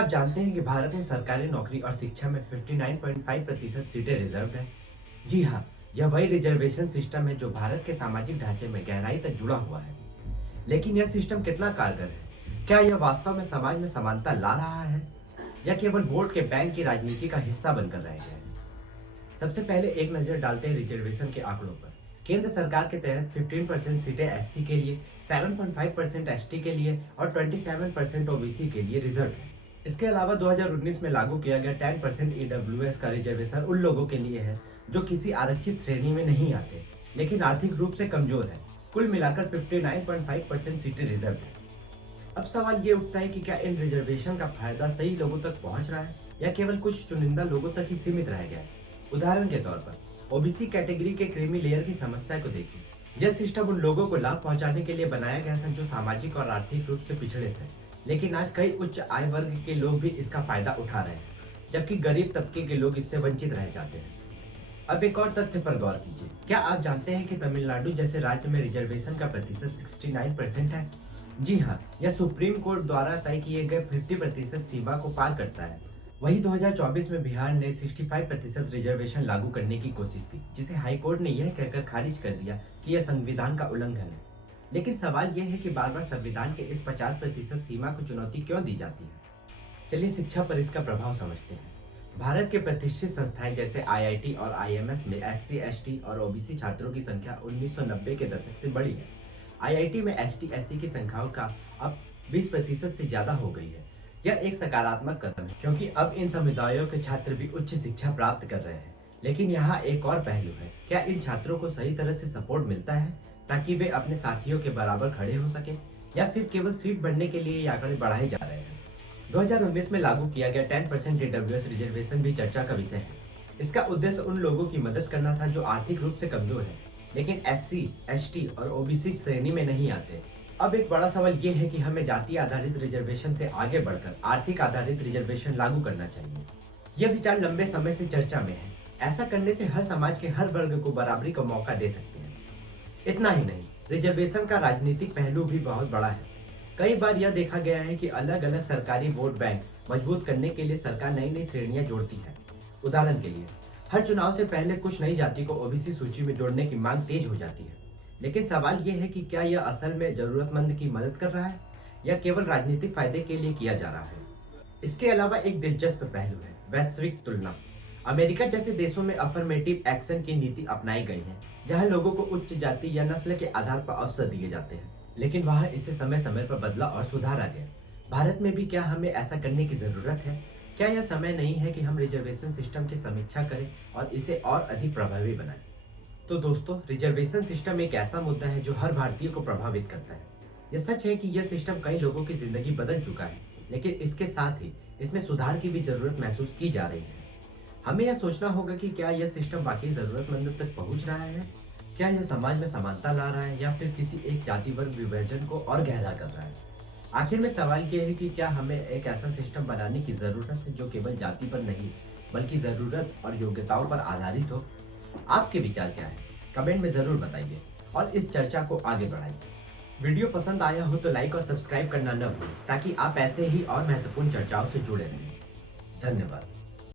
आप जानते हैं कि भारत में सरकारी नौकरी और शिक्षा में 59.5% सीटें रिजर्व हैं? जी हाँ, यह वही रिजर्वेशन सिस्टम है जो भारत के सामाजिक ढांचे में गहराई तक जुड़ा हुआ है। लेकिन यह सिस्टम कितना कारगर है? क्या यह वास्तव में समाज में समानता ला रहा है या केवल वोट के बैंक की राजनीति का हिस्सा बनकर रह गया है? सबसे पहले एक नजर डालते हैं रिजर्वेशन के आंकड़ों पर। केंद्र सरकार के तहत 15% सीटें एससी के लिए, 7.5% एसटी के लिए और 27% ओबीसी के लिए रिजर्व है। इसके अलावा 2019 में लागू किया गया 10% ईडब्ल्यूएस का रिजर्वेशन उन लोगों के लिए है जो किसी आरक्षित श्रेणी में नहीं आते लेकिन आर्थिक रूप से कमजोर है। कुल मिलाकर 59.5% सीटें रिजर्व है। अब सवाल ये उठता है कि क्या इन रिजर्वेशन का फायदा सही लोगों तक पहुंच रहा है या केवल कुछ चुनिंदा लोगों तक ही सीमित रह गया है। उदाहरण के तौर पर ओबीसी कैटेगरी के क्रीमी लेयर की समस्या को देखिए। यह सिस्टम उन लोगों को लाभ पहुंचाने के लिए बनाया गया था जो सामाजिक और आर्थिक रूप से पिछड़े थे, लेकिन आज कई उच्च आय वर्ग के लोग भी इसका फायदा उठा रहे हैं, जबकि गरीब तबके के लोग इससे वंचित रह जाते हैं। अब एक और तथ्य पर गौर कीजिए। क्या आप जानते हैं कि तमिलनाडु जैसे राज्य में रिजर्वेशन का प्रतिशत 69% है? जी हाँ, यह सुप्रीम कोर्ट द्वारा तय किए गए 50% सीमा को पार करता है। वहीं 2024 में बिहार ने 65% रिजर्वेशन लागू करने की कोशिश की, जिसे हाई कोर्ट ने यह कहकर खारिज कर दिया कि यह संविधान का उल्लंघन है। लेकिन सवाल यह है कि बार बार संविधान के इस 50% सीमा को चुनौती क्यों दी जाती है? चलिए शिक्षा पर इसका प्रभाव समझते हैं। भारत के प्रतिष्ठित संस्थाएं जैसे आईआईटी और आईएमएस में एससी, एसटी और ओबीसी छात्रों की संख्या 1990 के दशक से बढ़ी है। आईआईटी में एसटी, एससी की संख्याओं का अब 20% से ज्यादा हो गई है। यह एक सकारात्मक कदम है क्योंकि अब इन समुदायों के छात्र भी उच्च शिक्षा प्राप्त कर रहे हैं। लेकिन यहाँ एक और पहलू है। क्या इन छात्रों को सही तरह से सपोर्ट मिलता है ताकि वे अपने साथियों के बराबर खड़े हो सके, या फिर केवल सीट बढ़ने के लिए ये आंकड़े बढ़ाए जा रहे हैं? 2019 में लागू किया गया 10% ईडब्ल्यूएस रिजर्वेशन भी चर्चा का विषय है। इसका उद्देश्य उन लोगों की मदद करना था जो आर्थिक रूप से कमजोर है लेकिन एससी, एसटी और ओबीसी श्रेणी में नहीं आते। अब एक बड़ा सवाल ये है कि हमें जाति आधारित रिजर्वेशन से आगे बढ़कर आर्थिक आधारित रिजर्वेशन लागू करना चाहिए। यह विचार लंबे समय से चर्चा में है। ऐसा करने से हर समाज के हर वर्ग को बराबरी का मौका दे सकते हैं। इतना ही नहीं, रिजर्वेशन का राजनीतिक पहलू भी बहुत बड़ा है। कई बार यह देखा गया है कि अलग अलग सरकारी वोट बैंक मजबूत करने के लिए सरकार नई नई श्रेणियां जोड़ती है। उदाहरण के लिए, हर चुनाव से पहले कुछ नई जाति को ओबीसी सूची में जोड़ने की मांग तेज हो जाती है। लेकिन सवाल यह है कि क्या यह असल में जरूरतमंद की मदद कर रहा है या केवल राजनीतिक फायदे के लिए किया जा रहा है? इसके अलावा एक दिलचस्प पहलू है वैश्विक तुलना। अमेरिका जैसे देशों में अफर्मेटिव एक्शन की नीति अपनाई गई है, जहां लोगों को उच्च जाति या नस्ल के आधार पर अवसर दिए जाते हैं, लेकिन वहां इससे समय समय पर बदला और सुधार आ गया। भारत में भी क्या हमें ऐसा करने की जरूरत है? क्या यह समय नहीं है कि हम रिजर्वेशन सिस्टम की समीक्षा करें और इसे और अधिक प्रभावी बनाएं? तो दोस्तों, रिजर्वेशन सिस्टम एक ऐसा मुद्दा है जो हर भारतीय को प्रभावित करता है। यह सच है कि यह सिस्टम कई लोगों की जिंदगी बदल चुका है, लेकिन इसके साथ ही इसमें सुधार की भी जरूरत महसूस की जा रही है। हमें यह सोचना होगा कि क्या यह सिस्टम वाकई जरूरतमंदों तक पहुंच रहा है? क्या यह समाज में समानता ला रहा है या फिर किसी एक जाति वर्ग विभाजन को और गहरा कर रहा है? आखिर में सवाल यह है कि क्या हमें एक ऐसा सिस्टम बनाने की जरूरत है जो केवल जाति पर नहीं बल्कि जरूरत और योग्यताओं पर आधारित हो? आपके विचार क्या है? कमेंट में जरूर बताइए और इस चर्चा को आगे बढ़ाइए। वीडियो पसंद आया हो तो लाइक और सब्सक्राइब करना न भूलें ताकि आप ऐसे ही और महत्वपूर्ण चर्चाओं से जुड़े रहें। धन्यवाद।